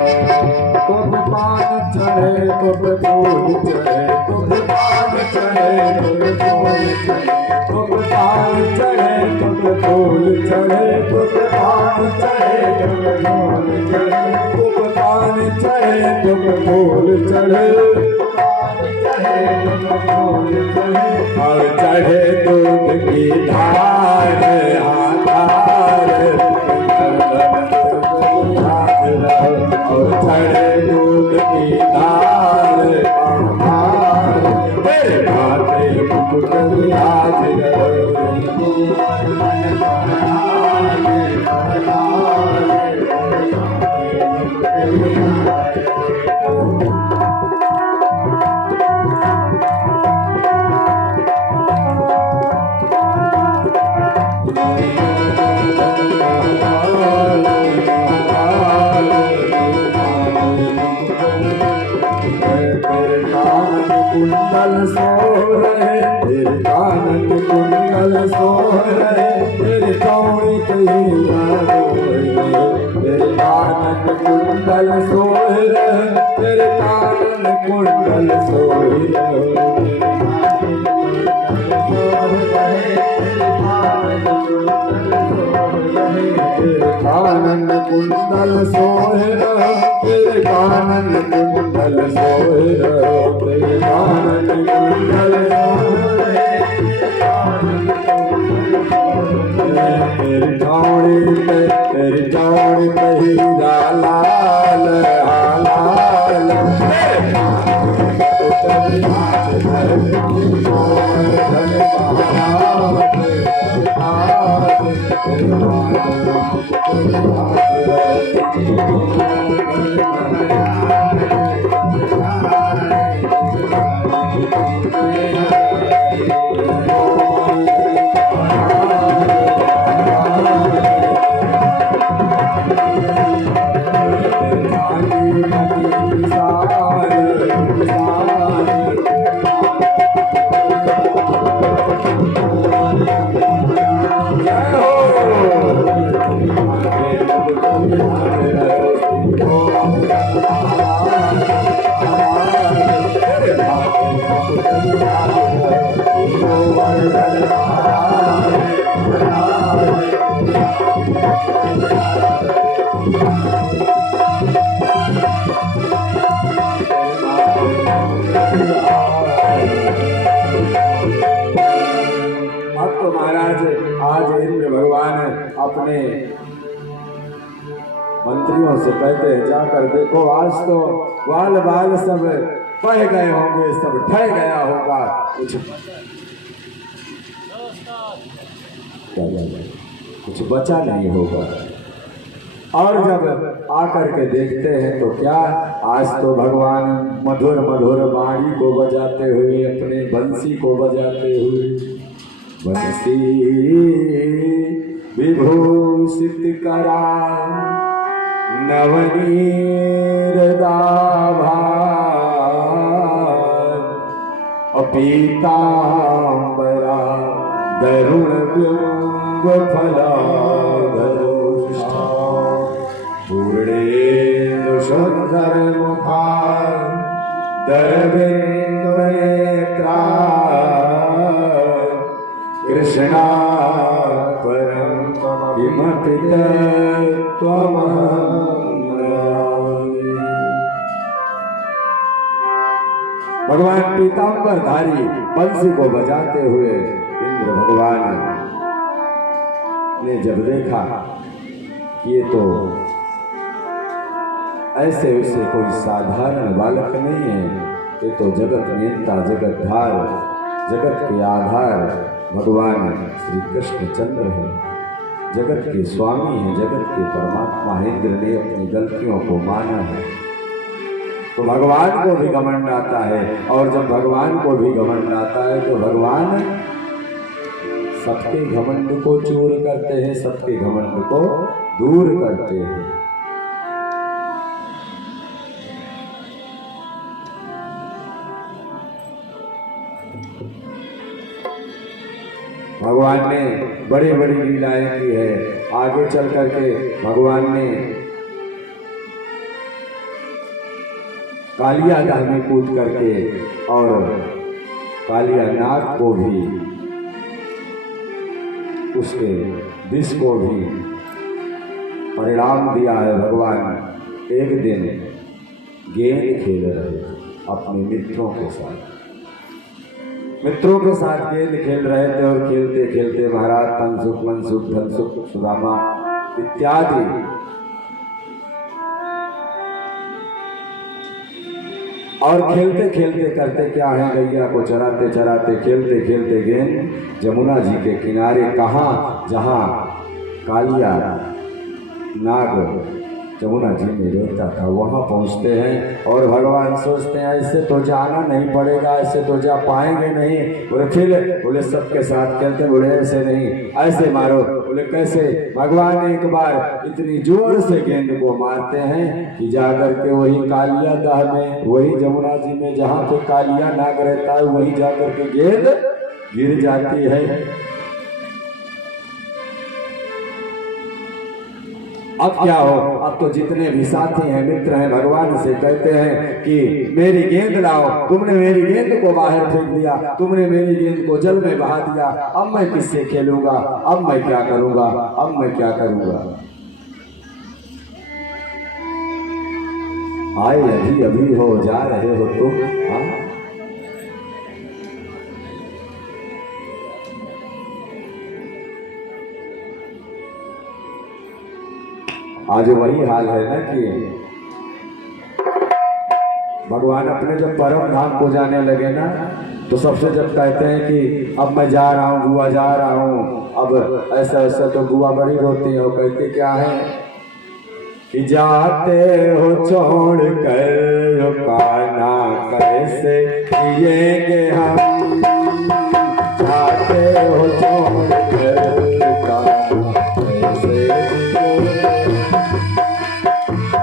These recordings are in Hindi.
तुम पान चढ़े तुम फूल चढ़े तुम पान चढ़े तुम फूल चढ़े तुम पान चढ़े तुम फूल चढ़े तुम पान चढ़े तुम फूल चढ़े तुम पान चढ़े तुम फूल चढ़े और चढ़े दूध की धार आधार और चढ़े दूध की धार आधार तेरे माथे मुकुट राज कुंडल सो रहे तेरे कानन कुंडल सो रहे तेरे चौड़ी कहिया तेरे कानन कुंडल सो रहे तेरे कानन कुंडल सो रहे कानन कुंडल सोहर तेरे कानन कुंडल सोहर तेरे कानन कुंडल तेरे चौड़ी पे हीरा लाल लाल आज इंद्र भगवान अपने मंत्रियों से कहते हैं जाकर देखो आज तो बाल बाल सब बह गए होंगे सब ढह गया होगा कुछ बचा नहीं होगा। और जब आकर के देखते हैं तो क्या आज तो भगवान मधुर मधुर वाणी को बजाते हुए अपने बंसी को बजाते हुए बंसी विभूषित करा नवनीर दाभा पीतांबरा दरुण व्यंग फला धरुष्ठा पूर्णेन्दु सुंदर मुखा दरवेन्द्रनेत्रा कृष्णा परम किमपि भगवान पीतांबर धारी बंसी को बजाते हुए इंद्र भगवान ने जब देखा कि ये तो ऐसे वैसे कोई साधारण बालक नहीं है, ये तो जगत नियंता जगतधार जगत के आधार भगवान श्री कृष्ण चंद्र है, जगत के स्वामी हैं, जगत के परमात्मा। इंद्र ने अपनी गलतियों को माना है तो भगवान को भी घमंड आता है, और जब भगवान को भी घमंड आता है तो भगवान सबके घमंड को चूर करते हैं, सबके घमंड को दूर करते हैं। भगवान ने बड़ी बड़ी लीलाएं की है। आगे चल करके भगवान ने कालिया दह में कूद करके और कालिया नाग को भी, उसके विष को भी परिणाम दिया है भगवान। एक दिन गेंद खेल रहे थे अपने मित्रों के साथ गेंद खेल रहे थे और खेलते खेलते महाराज तनसुख मनसुख धनसुख सुदामा इत्यादि और खेलते खेलते करते क्या है, गैया को चराते चराते खेलते खेलते गेंद जमुना जी के किनारे, कहाँ जहाँ कालिया नाग जमुना जी में रहता था, वहाँ पहुँचते हैं और भगवान सोचते हैं ऐसे तो जाना नहीं पड़ेगा, ऐसे तो जा पाएंगे नहीं। बोले फिर, बोले सबके साथ खेलते, बोले ऐसे नहीं, ऐसे मारो। बोले कैसे? भगवान एक बार इतनी जोर से गेंद को मारते हैं कि जाकर के वही कालिया दह में, वही जमुना जी में जहाँ पे कालिया नाग रहता है, वही जाकर के गेंद गिर जाती है। अब क्या हो, अब तो जितने भी साथी हैं, मित्र हैं, भगवान से कहते हैं कि मेरी गेंद लाओ, तुमने मेरी गेंद को बाहर फेंक दिया, तुमने मेरी गेंद को जल में बहा दिया, अब मैं किससे खेलूंगा, अब मैं क्या करूंगा, अब मैं क्या करूंगा। आए अभी अभी हो, जा रहे हो तुम, हाँ? आज वही हाल है ना कि भगवान अपने जब परम धाम को जाने लगे ना, तो सबसे जब कहते हैं कि अब मैं जा रहा हूँ, बुआ जा रहा हूँ, अब ऐसा ऐसा, तो बुआ बड़ी रोती है। वो कहते क्या है कि जाते हो छोड़ कर काना कैसे जिएंगे हम, जाते हो छोड़ कर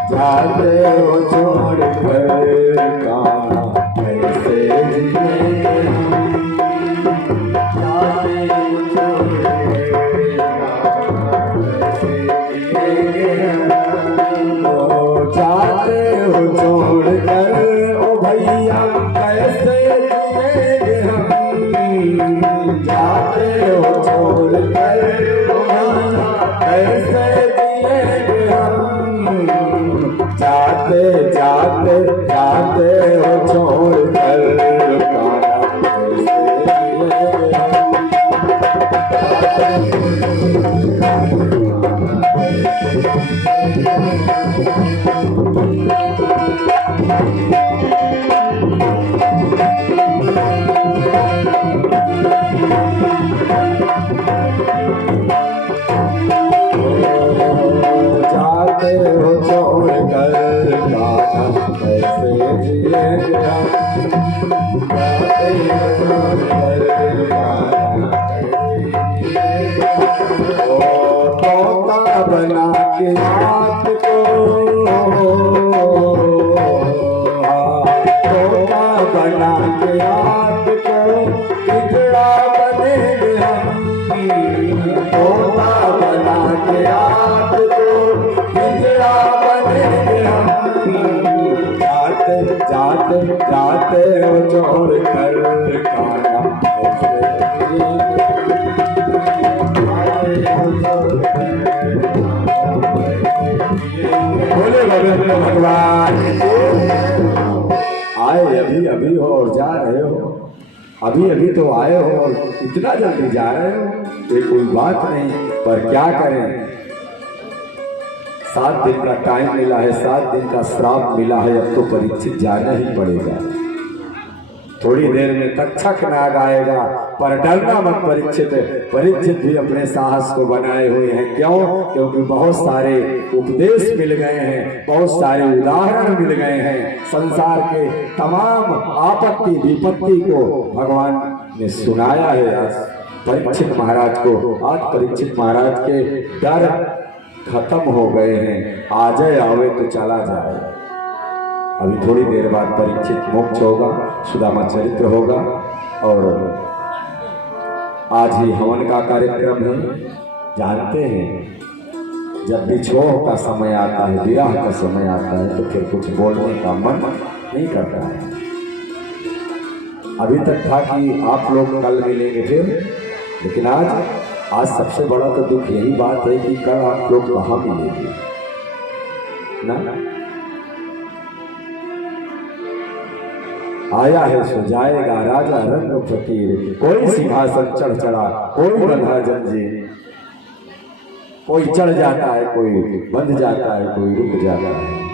जाते हो छोड़ कर काना कैसे जिएंगे हम, जाते हो छोड़ कर काना कैसे जिएंगे हम, ओ जाते हो छोड़ कर ओ भैया कैसे जिएंगे हम, जाते हो छोड़ कर ओ भैया कैसे जिएंगे हम, जाते जाते जाते हो छोड़ कर काना बना के आपको, तोता बना के आपको पिंजड़ा बनेंगे हम, तोता बना के आपको पिंजड़ा बनेंगे हम, जाते जाते जाते हो छोड़ कर काना भगवान। आए अभी अभी हो और जा रहे हो, अभी अभी तो आए हो और इतना जल्दी जा रहे हो, ये कोई बात नहीं, पर क्या करें, 7 दिन का टाइम मिला है, 7 दिन का श्राप मिला है, अब तो परीक्षित जाना ही पड़ेगा। थोड़ी देर में तक्षक नाग आएगा, पर डरना मत परीक्षित। परीक्षित भी अपने साहस को बनाए हुए हैं, क्यों? क्योंकि बहुत सारे उपदेश मिल गए हैं, बहुत सारे उदाहरण मिल गए हैं, संसार के तमाम आपत्ति विपत्ति को भगवान ने सुनाया है आज परीक्षित महाराज को। आज परीक्षित महाराज के डर खत्म हो गए हैं, आ जाए आवे तो चला जाए। अभी थोड़ी देर बाद परीक्षित मोक्ष होगा, सुदामा चरित्र होगा, और आज ही हवन का कार्यक्रम है। जानते हैं जब भी छोह का समय आता है, विवाह का समय आता है, तो फिर कुछ बोलने का मन नहीं करता है। अभी तक था कि आप लोग कल मिलेंगे फिर, लेकिन आज सबसे बड़ा तो दुख यही बात है कि कल आप लोग कहाँ मिलेंगे ना। आया है सो जाएगा राजा रंग फकीर, कोई सिंहासन चढ़ चढ़ा कोई बंधा जंजीर, कोई चढ़ जाता है कोई बंध जाता है कोई रुक जाता है।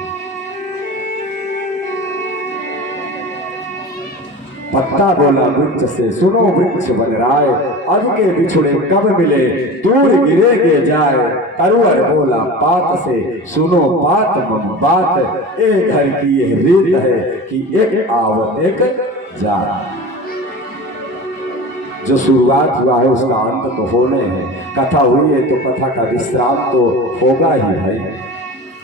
पत्ता बोला वृक्ष से सुनो वृक्ष बन राय, अब के बिछुड़े कब मिले दूर गिरेगे जाए। तरुअर बोला पात से सुनो बात मम बात, एक घर की यह रीत है कि एक आवत एक जाए। जो शुरुआत हुआ है उसका अंत तो होने है, कथा हुई है तो कथा का विश्राम तो होगा ही भाई।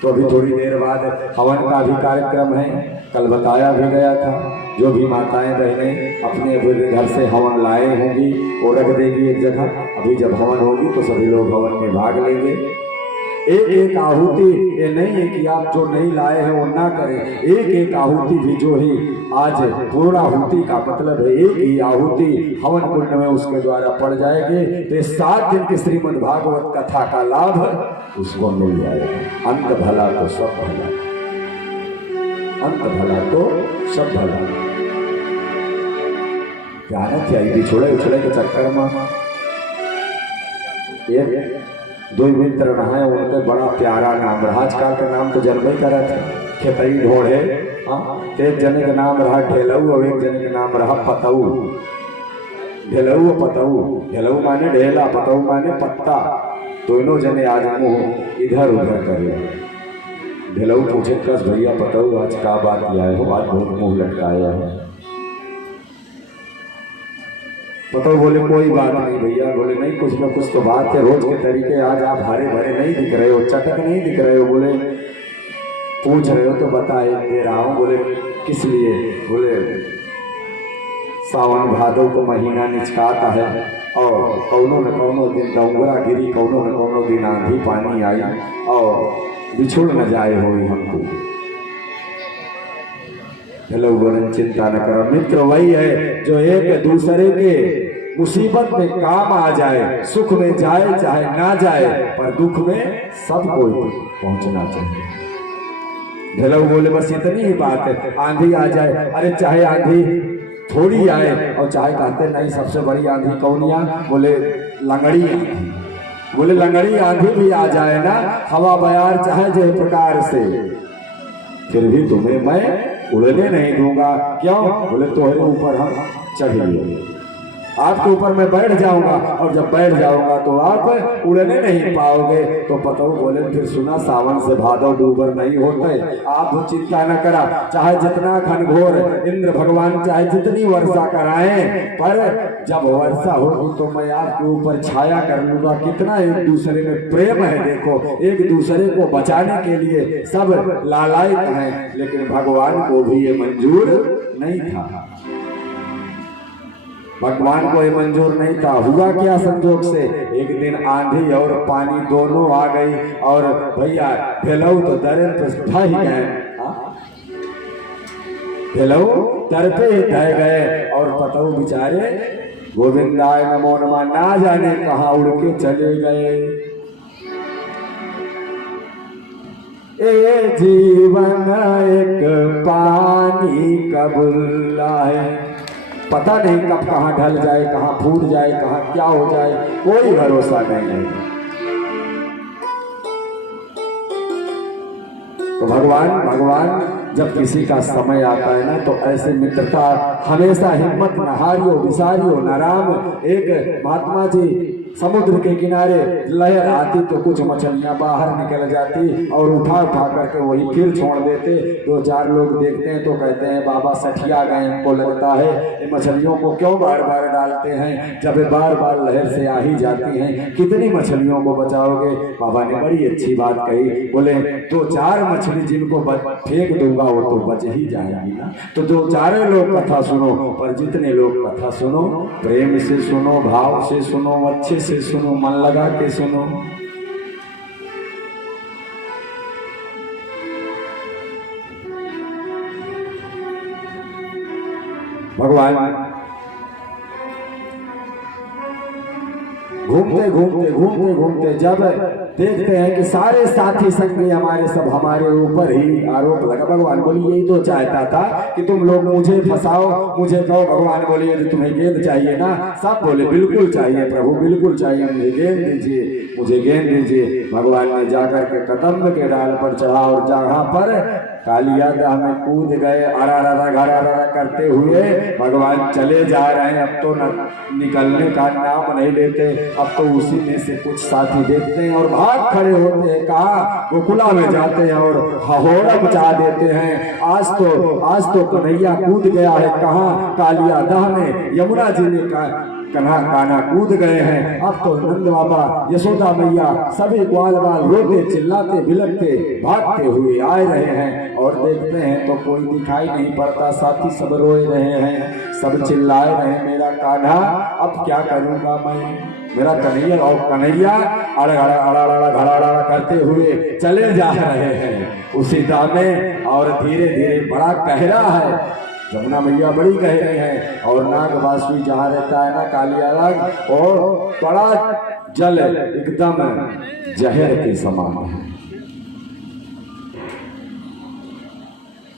तो अभी थोड़ी देर बाद हवन का भी कार्यक्रम है, कल बताया भी गया था। जो भी माताएं बहनें अपने घर से हवन लाए होंगी वो रख देंगी एक जगह। अभी जब हवन होगी तो सभी लोग हवन में भाग लेंगे। एक एक आहुति, ये नहीं है कि आप जो नहीं लाए हैं वो ना करें, एक एक आहुति भी जो ही आज पूर्ण आहुति का मतलब है एक ही आहुति हवन कुंड में उसके द्वारा पड़ जाएंगे तो 7 दिन की श्रीमद् भागवत कथा का लाभ उसको मिल जाएगा। अंत भला तो सब भला, अंत भला तो सब भला। क्या बिछोड़े उछड़े के चक्कर में एक 2 मित्र रहा, उनके बड़ा प्यारा नाम रहा। आजकल का नाम तो जनबई करा था, खेतई ढोड़े। एक जने का नाम रहा ढेलऊ और एक जने का नाम रहा पतऊ। ढेलऊ पतऊ, ढेलऊ माने ढेला, पतऊ माने पत्ता। दोनों जने आज मुँह इधर उधर करे। ढेलऊ पूछे कस भैया पतऊ आज का बात किया है हो, आज बहुत मुँह लटकाया है। पतऊ बोले कोई बात नहीं भैया। बोले नहीं कुछ ना कुछ तो बात है, रोज के तरीके आज आप हरे भरे नहीं दिख रहे हो, चटक नहीं दिख रहे हो। बोले पूछ रहे हो तो बताए दे रहा हूँ। बोले किस लिए? बोले सावन भादव को महीना निचकाता है और कौनो न कौनो दिन डोंगरा गिरी, कौनो न कौनो दिन आंधी पानी आई और बिछुड़ न जाए हो हमको। हेलो बोले चिंता न करो, मित्र वही है जो एक दूसरे के मुसीबत में काम आ जाए, सुख में जाए चाहे ना जाए पर दुख में सबको पहुंचना चाहिए। ढेलऊ बोले बस इतनी ही बात है, आंधी आ जाए, अरे चाहे आंधी थोड़ी आए और चाहे कहते नहीं सबसे बड़ी आंधी कौन आ? बोले लंगड़ी आंधी। बोले लंगड़ी आंधी भी आ जाए ना, हवा बयार चाहे जो प्रकार से, फिर भी तुम्हें मैं उड़ने नहीं दूंगा। क्यों? बोले तुम्हारे ऊपर हम चढ़ेंगे, आपके ऊपर मैं बैठ जाऊंगा और जब बैठ जाऊंगा तो आप उड़ने नहीं पाओगे। तो पतऊ बोले फिर सुना सावन से भादव डूबर नहीं होते, आप चिंता न करा, चाहे जितना घनघोर इंद्र भगवान चाहे जितनी वर्षा कराएं, पर जब वर्षा होगी तो मैं आपके ऊपर छाया कर लूंगा। कितना एक दूसरे में प्रेम है, देखो एक दूसरे को बचाने के लिए सब लालायित हैं, लेकिन भगवान को भी ये मंजूर नहीं था। भगवान को ये मंजूर नहीं था। हुआ क्या संजोग से एक दिन आंधी और पानी दोनों आ गई और भैया ढेलऊ तो दर पे ढह गए, ढेलऊ दर पे ही ढह गए और पतऊ बेचारे गोविंदाय नमो नमः ना जाने कहाँ उड़ के चले गए। ए जीवन एक पानी का बुल्ला है, पता नहीं कब कहाँ ढल जाए, कहाँ फूट जाए, कहाँ क्या हो जाए, कोई भरोसा नहीं है। तो भगवान जब किसी का समय आता है ना तो ऐसे मित्रता हमेशा हिम्मत न हारियो विसारियो न राम। एक महात्मा जी समुद्र के किनारे लहर आती तो कुछ मछलियां बाहर निकल जाती और उठा करके वही फिर छोड़ देते। 2-4 लोग देखते हैं तो कहते हैं बाबा सठिया गए, हमको लगता है ये मछलियों को क्यों बार बार डालते हैं, जब बार बार लहर से आ ही जाती हैं, कितनी मछलियों को बचाओगे। बाबा ने बड़ी अच्छी बात कही, बोले 2-4 मछली जिनको फेंक दूंगा वो तो बच ही जाएगी ना। तो 2-4 लोग कथा सुनो, पर जितने लोग कथा सुनो प्रेम से सुनो, भाव से सुनो, अच्छे से सुनो, मन लगा के सुनो। भगवान घूमते घूमते घूमते घूमते जब देखते हैं कि सारे साथी संगी हमारे सब हमारे ऊपर ही आरोप लगा। भगवान बोली यही तो चाहता था कि तुम लोग मुझे फंसाओ, मुझे कहो। भगवान बोले तुम्हें गेंद चाहिए ना? सब बोले बिल्कुल चाहिए प्रभु, बिल्कुल चाहिए, मुझे गेंद दीजिए, मुझे गेंद दीजिए। भगवान ने जाकर के कदम के डाल पर चढ़ा और जहाँ पर कालिया दह में कूद गए, अरा करते हुए भगवान चले जा रहे हैं। अब तो निकलने का नाम नहीं लेते। अब तो उसी में से कुछ साथी देखते हैं और भाग खड़े होते हैं, कहा गोकुला में जाते हैं और हहोड़ा मचा देते हैं। आज तो कन्हैया कूद गया है, कहाँ कालिया दह में यमुना जी ने कान्हा कूद गए हैं। अब तो नंद बाबा, यशोदा मैया, सभी ग्वाल बाल रोते चिल्लाते बिलखते भागते हुए आए रहे हैं। और देखते हैं तो कोई दिखाई नहीं पड़ता, साथी सब रोए रहे हैं, सब चिल्लाए रहे हैं मेरा कान्हा, अब क्या करूंगा मैं, मेरा कन्हैया। और कन्हैया अड़ा करते हुए चले जा रहे हैं उसी दाम में। और धीरे धीरे बड़ा गहरा है, यमुना मैया बड़ी गहरी है और नाग वासुकी जहाँ रहता है ना कालिया नाग, और बड़ा जल एकदम जहर के समान है।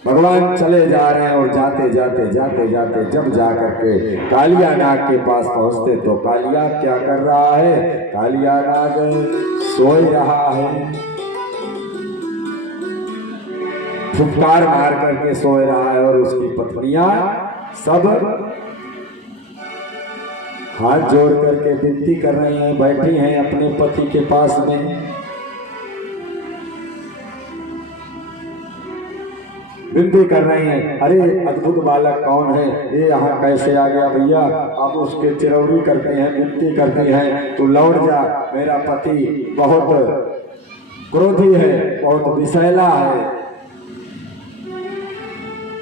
भगवान चले जा रहे हैं और जाते जाते जाते जाते जब जाकर के कालिया नाग के पास पहुंचते तो कालिया क्या कर रहा है? कालिया नाग सोए रहा है, फुफकार मार करके सोए रहा है। और उसकी पत्नियां सब हाथ जोड़ करके विनती कर रही हैं, बैठी हैं अपने पति के पास में, विनती कर रही हैं। अरे अद्भुत बालक कौन है ये, यहाँ कैसे आ गया भैया? आप उसके चिरौरी करते हैं, विनती करती हैं तू लौट जा, मेरा पति बहुत क्रोधी है, बहुत विषैला है,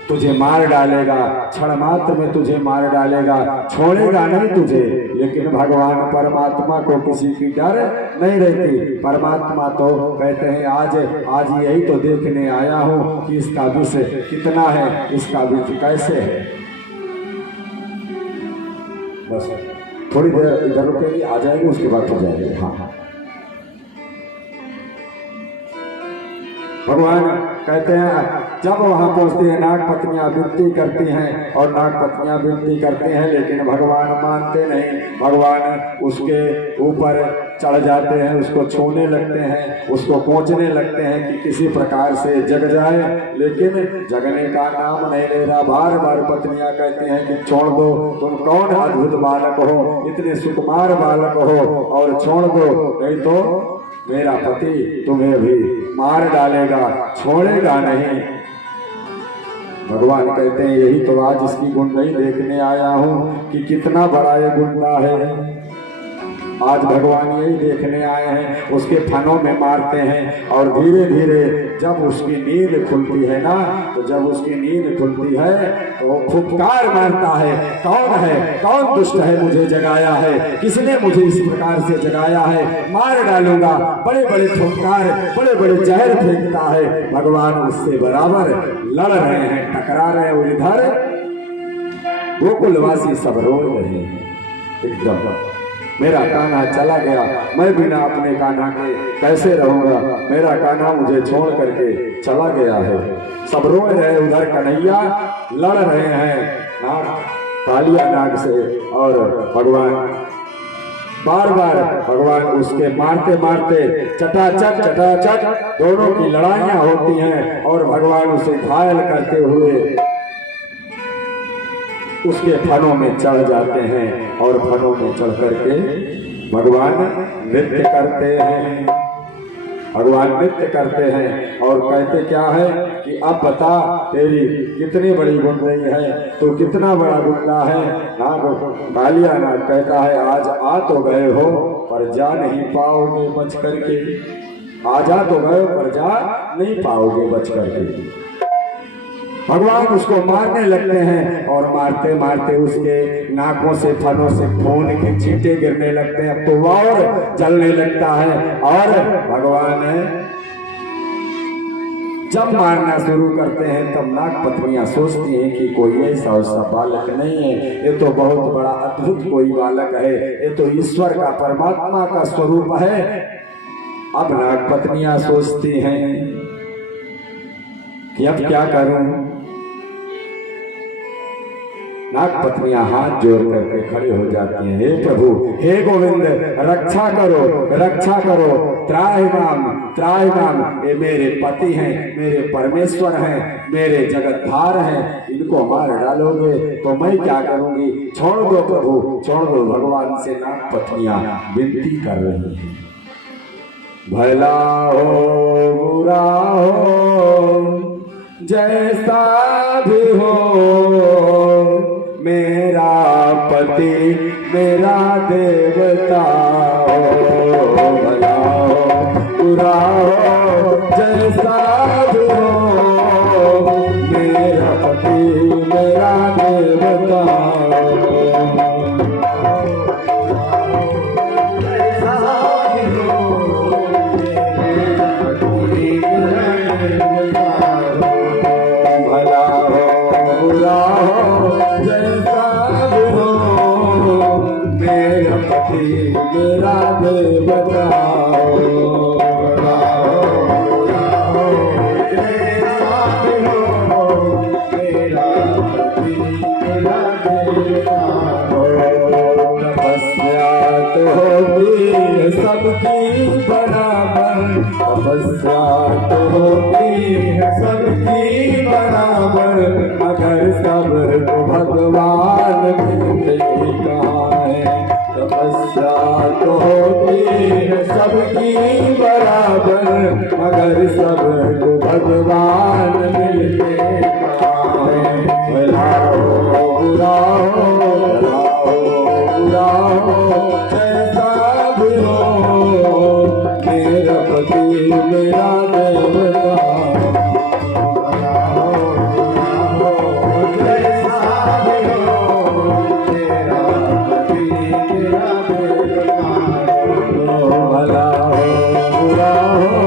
तुझे मार डालेगा, क्षण मात्र में तुझे मार डालेगा, छोड़ेगा नहीं तुझे। लेकिन भगवान परमात्मा को किसी की डर नहीं रहती। परमात्मा तो कहते हैं आज यही तो देखने आया हूँ कि इसका विष कितना है, इसका विष कैसे है। बस थोड़ी देर इधर रुकेगी, आ जाएगी, उसके बाद हो जाएगी। हाँ, भगवान कहते हैं जब वहां पहुंचते हैं नाग पत्नियां विनती करती हैं और नाग पत्नियां विनती करते हैं, लेकिन भगवान मानते नहीं। भगवान उसके ऊपर चढ़ जाते हैं, उसको छूने लगते हैं, उसको कोंचने लगते हैं कि किसी प्रकार से जग जाए, लेकिन जगने का नाम नहीं ले रहा। बार बार पत्नियां कहती हैं कि छोड़ दो, तुम कौन अद्भुत बालक हो, इतने सुकुमार बालक हो, और छोड़ दो, नहीं तो मेरा पति तुम्हें भी मार डालेगा, छोड़ेगा नहीं। भगवान कहते हैं यही तो आज इसकी गुंडाई देखने आया हूँ कि कितना बड़ा ये गुंडा है। आज भगवान यही देखने आए हैं, उसके फनों में मारते हैं और धीरे धीरे जब उसकी नींद खुलती है ना, तो जब उसकी नींद खुलती है तो वो फुफकार मारता है, कौन है, कौन दुष्ट है मुझे जगाया है, किसने मुझे इस प्रकार से जगाया है, मार डालूंगा। बड़े बड़े फुफकार, बड़े बड़े जहर फेंकता है। भगवान उससे बराबर लड़ रहे हैं, टकरा रहे हैं। और इधर गोकुलवासी सब रो रहे हैं, एकदम मेरा कान्हा चला गया, मैं बिना अपने कान्हा के कैसे रहूंगा, मेरा कान्हा मुझे छोड़ करके चला गया है। सब रो रहे, उधर कन्हैया लड़ रहे हैं नाग, कालिया नाग से। और भगवान बार बार भगवान उसके मारते मारते चटाचट दोनों की लड़ाइयां होती हैं और भगवान उसे घायल करते हुए उसके फनों में चढ़ जाते हैं। और फनों में चढ़ करके भगवान नृत्य करते हैं, भगवान नृत्य करते हैं और कहते क्या है कि अब बता तेरी कितनी बड़ी गुंडई है, तो कितना बड़ा गुंडा है। कालिया नाग कहता है आज आ तो गए हो पर जा नहीं पाओगे बच करके, आ जा तो गए पर जा नहीं पाओगे बच करके। भगवान उसको मारने लगते हैं और मारते मारते उसके नाकों से, फनों से खून के छींटे गिरने लगते हैं। अब तो और जलने लगता है और भगवान जब मारना शुरू करते हैं तब नाग पत्नियां सोचती हैं कि कोई ऐसा वैसा बालक नहीं है, ये तो बहुत बड़ा अद्भुत कोई बालक है, ये तो ईश्वर का परमात्मा का स्वरूप है। अब नाग पत्नियां सोचती हैं कि अब क्या करूं। नाग पत्नियां हाथ जोड़ करके खड़े हो जाती हैं, हे प्रभु, हे गोविंद, रक्षा करो, रक्षा करो, त्राहिमाम, त्राहिमाम। ये मेरे पति हैं, मेरे परमेश्वर हैं, मेरे जगतधार हैं, इनको मार डालोगे तो मैं क्या करूंगी, छोड़ दो प्रभु, छोड़ दो। भगवान से नाग पत्नियां विनती कर रही हैं। भला हो बुरा हो जैसा भी हो, मेरा पति मेरा देवता हो। भला हो बुरा हो जैसा भी हो, मेरा पति मेरा देवता हो। मेरा देवता तपस्या तो होती है सबकी बराबर, तपस्या तो होती है सबकी बराबर, मगर सब्र को भगवान मिलते कहाँ है। तपस्या तो होती है सबकी बराबर, मगर सबको भगवान मिलते कहाँ है। भला हो बुरा हो, भला हो बुरा हो जैसा भी हो, मेरा पति मेरा देवता। भला हो बुरा हो जैसा भी हो, मेरा पति मेरा देवता। भला हो बुरा हो।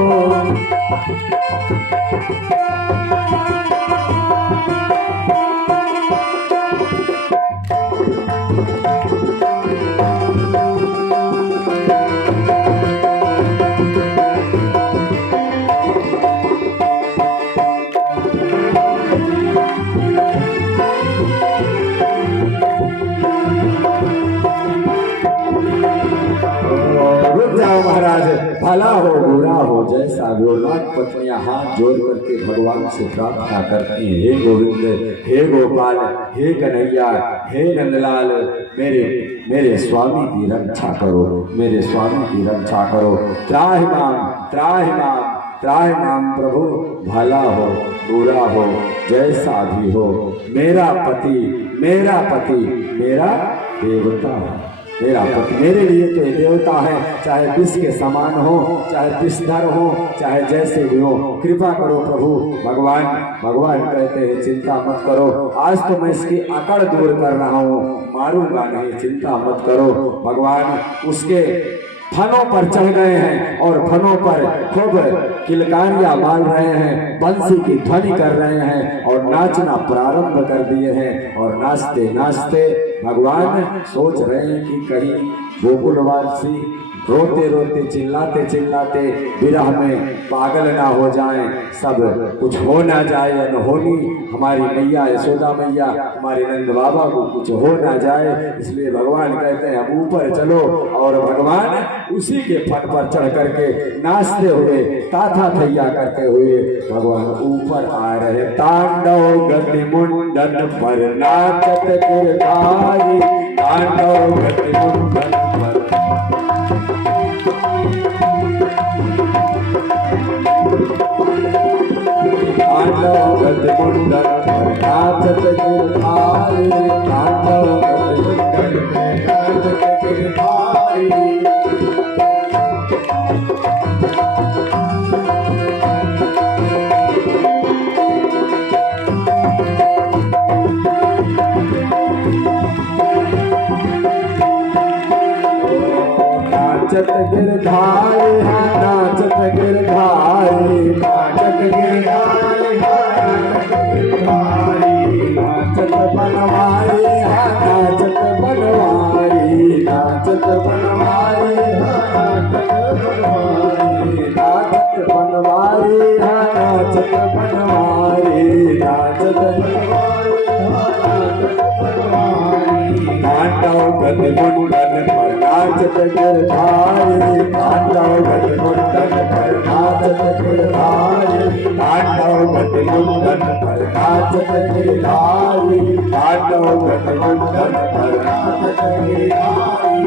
महाराज, भला हो बुरा हो जैसा भी हो, नाग पत्नियां हाथ जोड़ करके भगवान से प्रार्थना करती हैं, हे गोविंद, हे गोपाल, हे कन्हैया, हे नंदलाल, मेरे स्वामी की रक्षा करो, मेरे स्वामी की रक्षा करो। त्राहिमाम, त्राहिमाम, त्राहिमाम प्रभु। भला हो बुरा हो जैसा भी हो, मेरा पति मेरा देवता है। मेरा पति मेरे लिए तो देवता है, चाहे विष के समान हो, चाहे विषधर हो, चाहे जैसे भी हो। कृपा करो प्रभु। भगवान कहते हैं चिंता मत करो, आज तो मैं इसकी अकड़ दूर कर रहा हूँ, मारूंगा नहीं, चिंता मत करो। भगवान उसके फनों पर चढ़ गए हैं और फनों पर खूब किलकारियां मार रहे हैं, बंसी की ध्वनि कर रहे हैं और नाचना प्रारंभ कर दिए हैं। और नाचते नाचते भगवान सोच रहे हैं कि कहीं गोकुलवासी रोते रोते चिल्लाते चिल्लाते विरह में पागल ना हो जाएं, सब कुछ हो ना जाए, अनहोनी हमारी मैया यशोदा मैया, हमारे नंद बाबा को कुछ हो ना जाए। इसलिए भगवान कहते हैं अब ऊपर चलो, और भगवान उसी के फन पर चढ़ करके नाचते हुए ताथा थैया करते हुए भगवान ऊपर आ रहे। तांडव गति मुंडन पर नाचत गिरधारी, तांडव गति मुंडन पर तांडव गति मुंडन पर नाचत गिरधारी, तांडव गति मुंडन पर नाचत गिरधारी। नाचत गिरधारी, नाचत गिरधारी, नाचत गिरधारी। गिरधारी नाचत बनवारी नाचत बनवारी नाचत बनवारी नाचत बनवारी नाचत बनवारी नाचत कांटाव गद मुंडन पर नाचत गिरधारी कांटाव गद मुंडन पर नाचत गिरधारी कांटाव गद मुंडन पर नाचत गिरधारी कांटाव गद मुंडन पर नाचत गिरधारी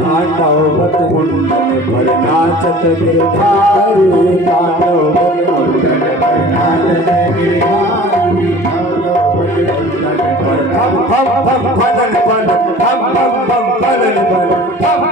कांटावत मुंडन पर नाचत गिरधारी कांटावत मुंडन पर नाचत गिरधारी हम फलन फल हम फलन फल हम फलन फल हम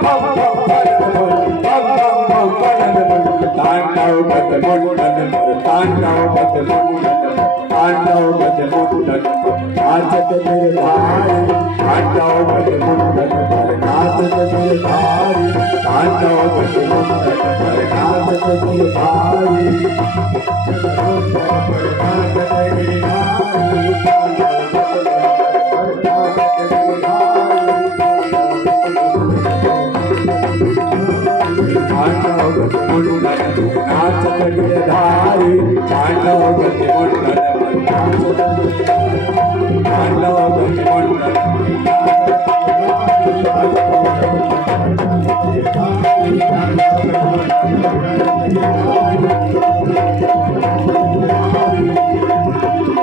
फलन फल कांटावत मुंडन पर कांटावत मुंडन कांटावत मुंडन पर नाचत गिरधारी कांटावत मुंडन पर नाचत गिरधारी कांटावत मुंडन पर नाचत गिरधारी कांटावत मुंडन नाचत गिरधारी कांटावत मुंडन पर नाचत कांटावत मुंडन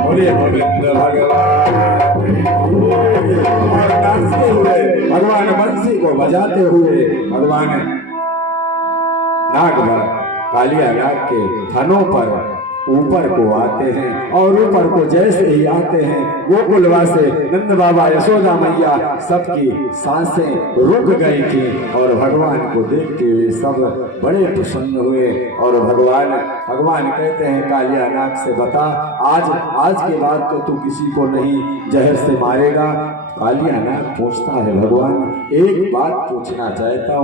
बोलिए गोविंद भगवान और नाचते हुए भगवान बंसी को बजाते हुए भगवान नाग कालिया नाग के थनों पर ऊपर को आते हैं और ऊपर को जैसे ही आते हैं गोकुलवासी नंद बाबा यशोदा मैया सबकी सांसें रुक गई थी और भगवान को देखते हुए सब बड़े प्रसन्न हुए और भगवान कहते हैं कालिया नाग से बता आज के बाद तो तू किसी को नहीं जहर से मारेगा। कालिया नाग पूछता है भगवान एक बात पूछना चाहता हूँ।